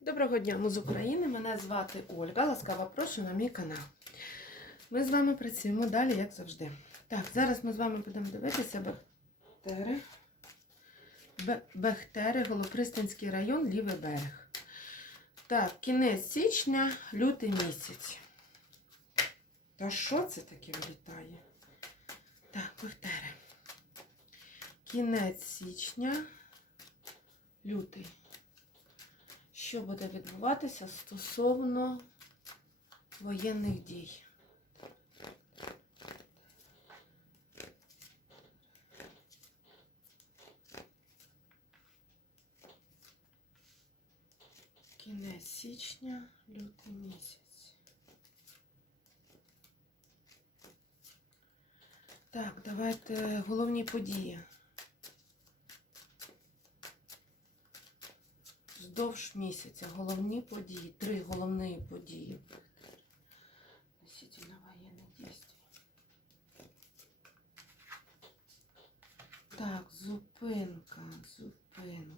Доброго дня, ми з України. Мене звати Ольга. Ласкаво прошу на мій канал. Ми з вами працюємо далі, як завжди. Так, зараз ми з вами будемо дивитися Бехтери. Бехтери, Голопристанський район, лівий берег. Так, кінець січня, лютий місяць. Та що це таке вилітає? Так, Бехтери. Кінець січня, лютий що буде відбуватися стосовно воєнних дій. Кінець січня, лютий місяць. Так, давайте головні події. Вздовж місяця головні події, три головні події. Носительно воєнних дій. Так, зупинка, зупинка.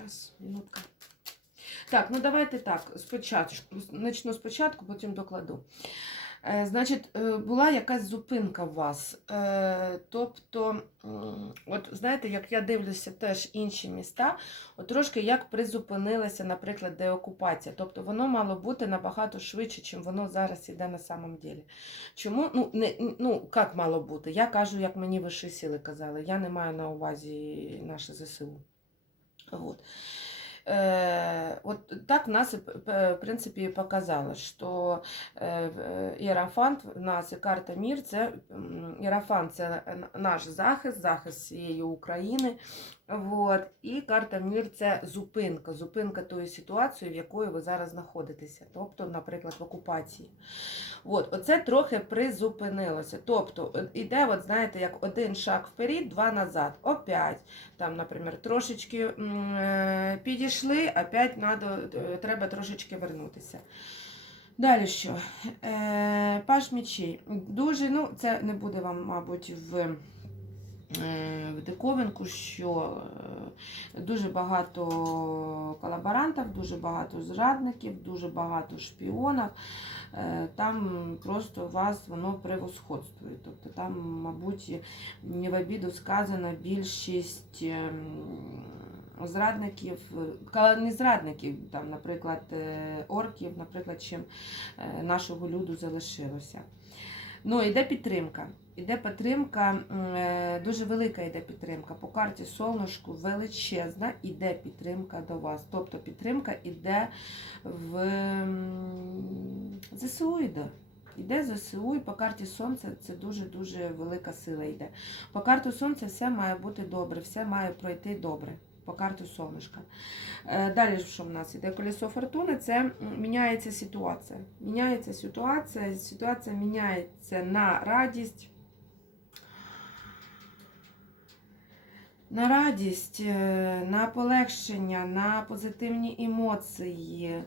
Сейчас, минутка. Так, ну давайте так, спочатку. Начну спочатку, потім докладу. Е, значить, е, була якась зупинка у вас. Е, тобто, от знаєте, як я дивлюся теж інші міста, от трошки як призупинилася, наприклад, деокупація. Тобто воно мало бути набагато швидше, чим воно зараз іде на самом ділі. Чому? Ну, не, ну, як мало бути? Я кажу, як мені вищі сили казали. Я не маю на увазі наше ЗСУ. Вот. Э, вот так нас, в принципі, показало, що Іерафант в нас і карта Мір це м, Іерафант це наш захист, захист всієї України. Вот. І карта Мір це зупинка, зупинка тої ситуації, в якої ви зараз знаходитеся, тобто, наприклад, в окупації. От, оце трохи призупинилося. Тобто, іде, от, знаєте, як один шаг вперед, два назад. Опять, там, наприклад, трошечки е, підійшли, опять надо, е, треба трошечки вернутися. Далі що? Е, Паш мечей. Дуже, ну, це не буде вам, мабуть, в, е, в диковинку, що е, дуже багато колаборантів, дуже багато зрадників, дуже багато шпіонів. Е, Там просто вас воно превосходствує. Тобто там, мабуть, не в обіду сказано більшість. ем, Зрадників, е, не зрадників, там, наприклад, е, орків, наприклад, чим е, нашого люду залишилося. Ну, іде підтримка. Іде підтримка, е, дуже велика йде підтримка. По карті Солнышку величезна іде підтримка до вас. Тобто підтримка іде в ЗСУ йде. Іде ЗСУ і по карті Сонця це дуже-дуже велика сила йде. По карту Сонця все має бути добре, все має пройти добре. По карту сонечка. Е, Далі що в нас іде колесо фортуни, це міняється ситуація. Міняється ситуація, ситуація міняється на радість. На радість, е, на полегшення, на позитивні емоції.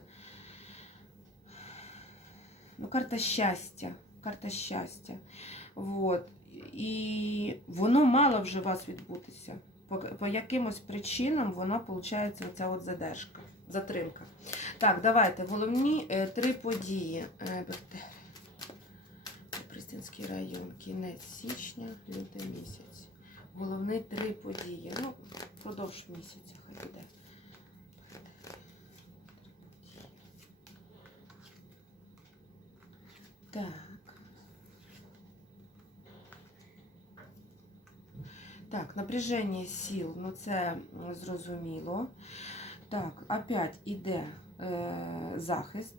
Ну, карта щастя. Карта щастя. Вот. І воно мало вже у вас відбутися. По, по якимось причинам воно виходить оця от задержка, затримка. Так, давайте головні е, три події. Е, Пристинський район, кінець січня, лютий місяць. Головні три події. Ну, впродовж місяця хай буде. Так. Так, напряження сил, ну це зрозуміло. Так, опять іде е, захист,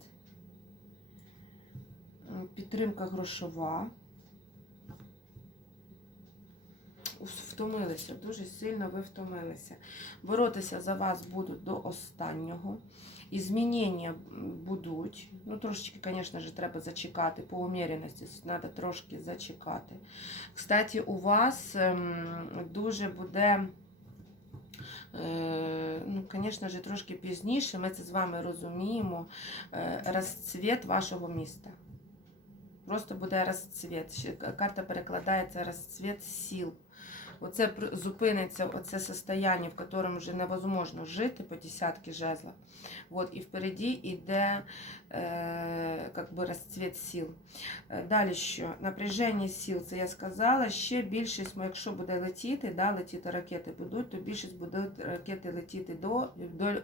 підтримка грошова. Втомилися, дуже сильно ви втомилися. Боротися за вас будуть до останнього. І змінення будуть. Ну, трошечки, звісно ж, треба зачекати по уміряності, треба трошки зачекати. Кстати, у вас ем, дуже буде. Е, Ну, звісно ж, трошки пізніше, ми це з вами розуміємо, е, розцвіт вашого міста. Просто буде розцвіт. Карта перекладається розцвіт сил. Оце зупиниться оце состояние, в котором вже невозможно жити по десятки жезлов. Вот, і впереді йде е, как би розцвіт сил. Е, Далі що? Напряження сил, це я сказала. Ще більшість, якщо буде летіти, да, летіти ракети будуть, то більшість будуть ракети летіти до, до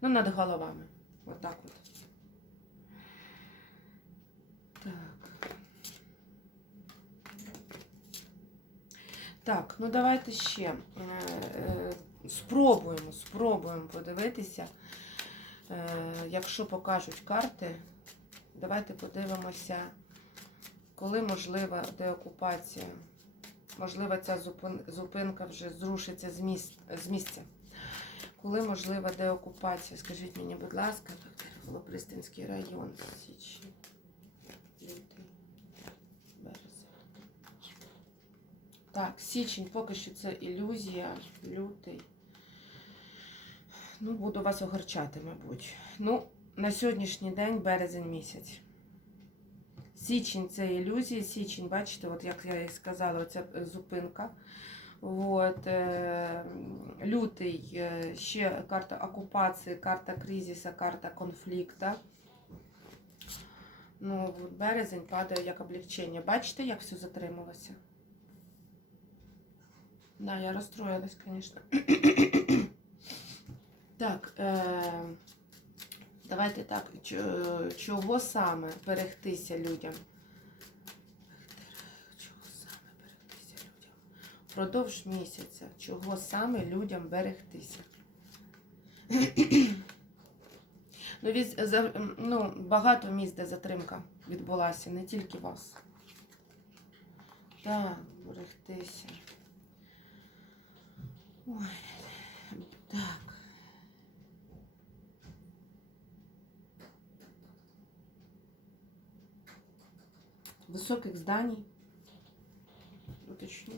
ну, над головами. Отак от. Так. Так, ну давайте ще е, е, спробуємо, спробуємо подивитися. Е, якщо покажуть карти, давайте подивимося, коли можлива деокупація. Можливо, ця зупинка вже зрушиться з, міс- з місця. Коли можлива деокупація? Скажіть мені, будь ласка, Волопристинський район, січень, лютий, березень. Так, січень поки що це ілюзія, лютий. Ну, буду вас огорчати, мабуть. Ну, на сьогоднішній день березень місяць. Січень це ілюзія. Січень, бачите, от як я і сказала, оця зупинка. От, е, лютий е, ще карта окупації, карта кризиса, карта конфлікту. Ну, березень падає як облегчення. Бачите, як все затрималося? Да, я розстроїлась, звісно. так, е, давайте так. чо- Чого саме берегтися людям? Чого саме берегтися людям? Продовж місяця. Чого саме людям берегтися? ну, від, за, ну, багато місць, де затримка відбулася, не тільки вас. Так, берегтися. Ой, так. Высоких зданий. Уточню.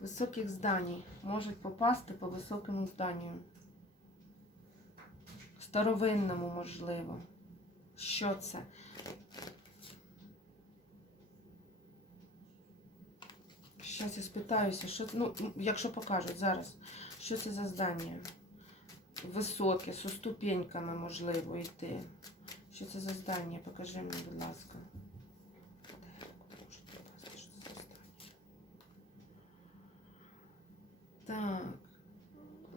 Високих зданий. Можуть попасти по високому зданню. Старовинному, можливо. Що це? Щас я спитаюся, що ну, якщо покажуть зараз, що це за здання? Високе, зі ступеньками можливо йти. Що це за здання? Покажи мені, будь ласка. Де я можу попасти? Що це за здання? Так.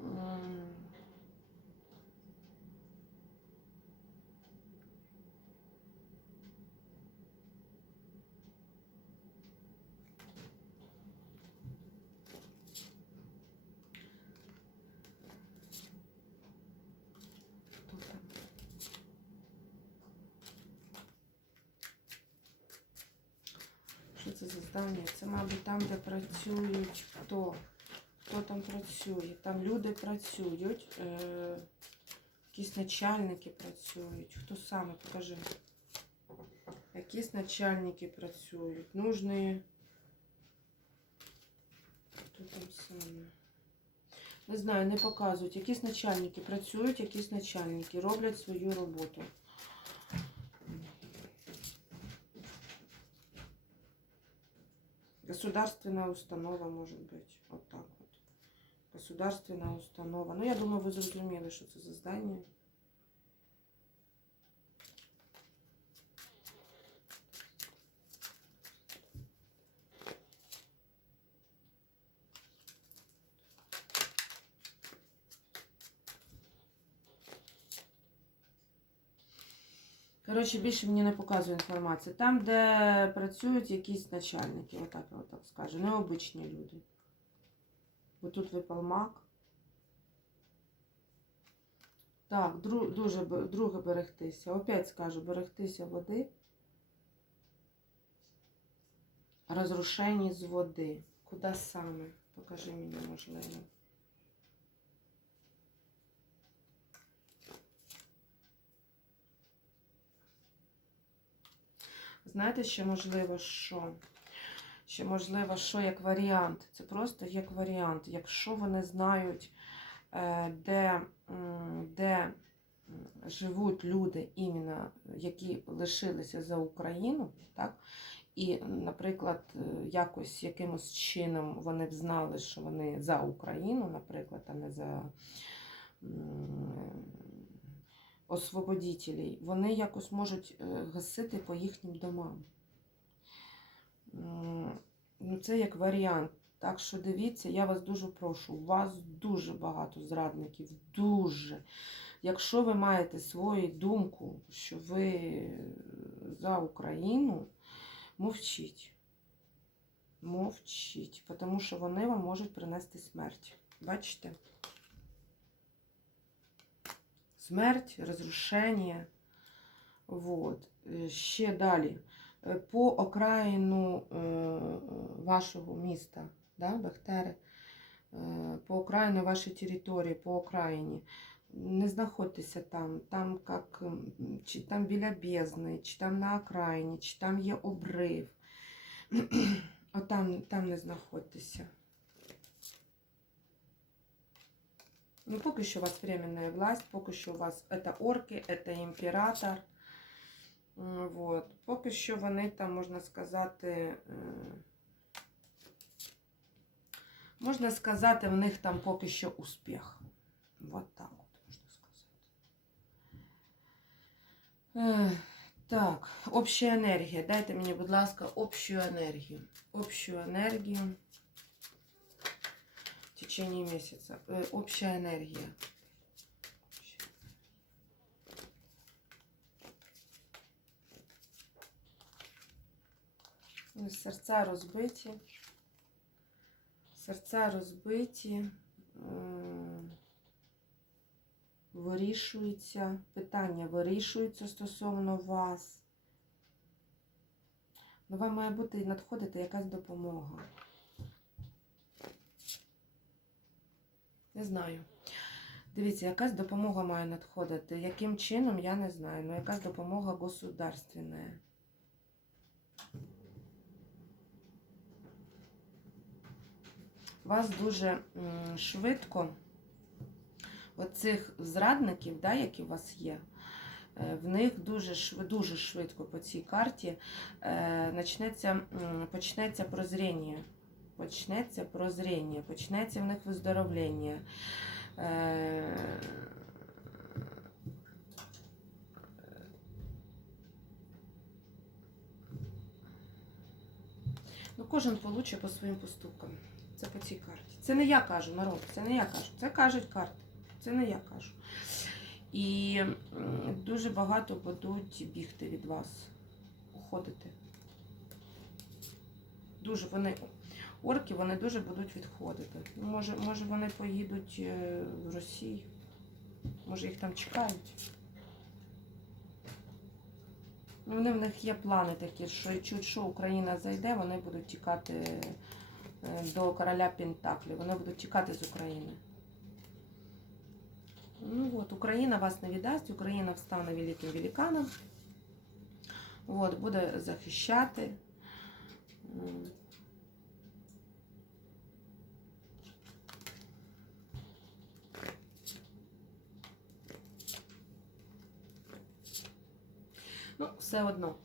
М. Хто там? Що це за здання? Це, мабуть, там, де працюють хто? Хто там працює? Там люди працюють, е, якісь начальники працюють. Хто саме? Покажи. Якісь начальники працюють. Нужні. Хто там саме? Не знаю, не показують. Якісь начальники працюють, якісь начальники роблять свою роботу. Государственная установа может быть. Вот так вот. Государственная установа. Ну, я думаю, ви зрозуміли, що це за здання. Коротше, більше мені не показує інформацію. Там, де працюють якісь начальники, отак я отак скажу, необичні люди. Бо тут випав мак. Так, дру, дуже друге берегтися. Опять скажу, берегтися води. Розрушені з води. Куди саме? Покажи мені, можливо. Знаєте, ще можливо, що? Ще можливо, що як варіант. Це просто як варіант. Якщо вони знають, е, де, де живуть люди, іменно, які лишилися за Україну, так? І, наприклад, е, якось якимось чином вони б знали, що вони за Україну, наприклад, а не за освободітелей, вони якось можуть е, гасити по їхнім домам. Ну, це як варіант. Так що дивіться, я вас дуже прошу. У вас дуже багато зрадників. Дуже. Якщо ви маєте свою думку, що ви за Україну, мовчіть. Мовчіть, тому що вони вам можуть принести смерть. Бачите? Смерть, розрушення. Вот. Е, Ще далі. Е, По окраїну е, вашого міста, да, Бехтери, е, по окраїну вашої території, по окраїні. Не знаходьтеся там, там як, чи там біля бездни, чи там на окраїні, чи там є обрив. Отам там не знаходьтеся. Ну, поки що у вас временная власть, поки що у вас это орки, это імператор. Вот. Поки що вони там, можна сказати, е, можна сказати, в них там поки що успіх. Вот так от можна сказати. Так, обща енергія. Дайте мені, будь ласка, общу енергію. Общу енергію течение месяца. Э, общая энергия. Серця розбиті. Серця розбиті. Вирішується. Питання вирішуються стосовно вас. Вам має бути надходити якась допомога. Не знаю. Дивіться, якась допомога має надходити. Яким чином, я не знаю. Ну, якась допомога государственна. Вас дуже швидко, оцих зрадників, да, які у вас є, е, в них дуже дуже швидко по цій карті е, почнеться прозріння. Почнеться прозріння, почнеться в них виздоровлення. Е, Ну, кожен получить по своїм поступкам. Це по цій карті. Це не я кажу, народ, це не я кажу. Це кажуть карти. Це не я кажу. І дуже багато будуть бігти від вас, уходити. Дуже вони, орки, вони дуже будуть відходити. Ну, Може, може вони поїдуть е, в Росію, може їх там чекають. Ну, вони в них є плани такі, що чуть що Україна зайде, вони будуть тікати е, до короля Пентаклі. Вони будуть тікати з України. Ну от, Україна вас не віддасть, Україна встане великим великаном. От, буде захищати. М. Ну, все одно.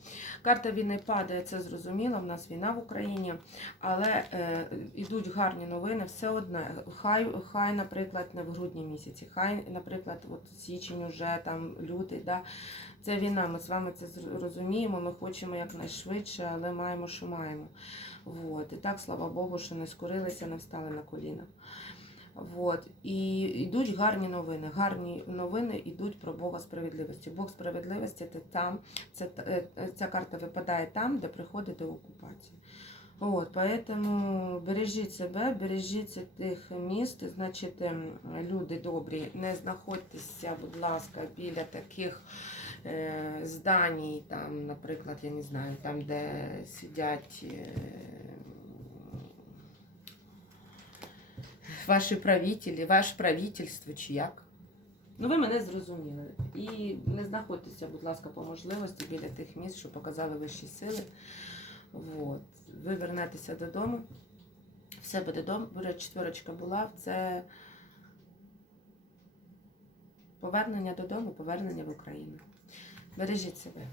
Карта війни падає, це зрозуміло. В нас війна в Україні, але е, йдуть гарні новини. Все одне. Хай, хай, наприклад, не в грудні місяці, хай, наприклад, от січень уже там лютий. Да? Це війна. Ми з вами це розуміємо. Ми хочемо якнайшвидше, але маємо, що маємо. Вот. І так, слава Богу, що не скорилися, не встали на коліна. Вот. І йдуть гарні новини. Гарні новини йдуть про Бога справедливості. Бог справедливості це там, це, е, е, ця карта випадає там, де приходите в окупацію. От, поэтому бережіть себе, бережіть тих міст, значить, ем, люди добрі, не знаходьтеся, будь ласка, біля таких е, зданій, там, наприклад, я не знаю, там, де сидять е, ваші правителі, ваше правительство чи як. Ну, ви мене зрозуміли. І не знаходьтеся, будь ласка, по можливості біля тих місць, що показали вищі сили. От. Ви вернетеся додому. Все буде добре. Четверочка була. Це повернення додому, повернення в Україну. Бережіть себе.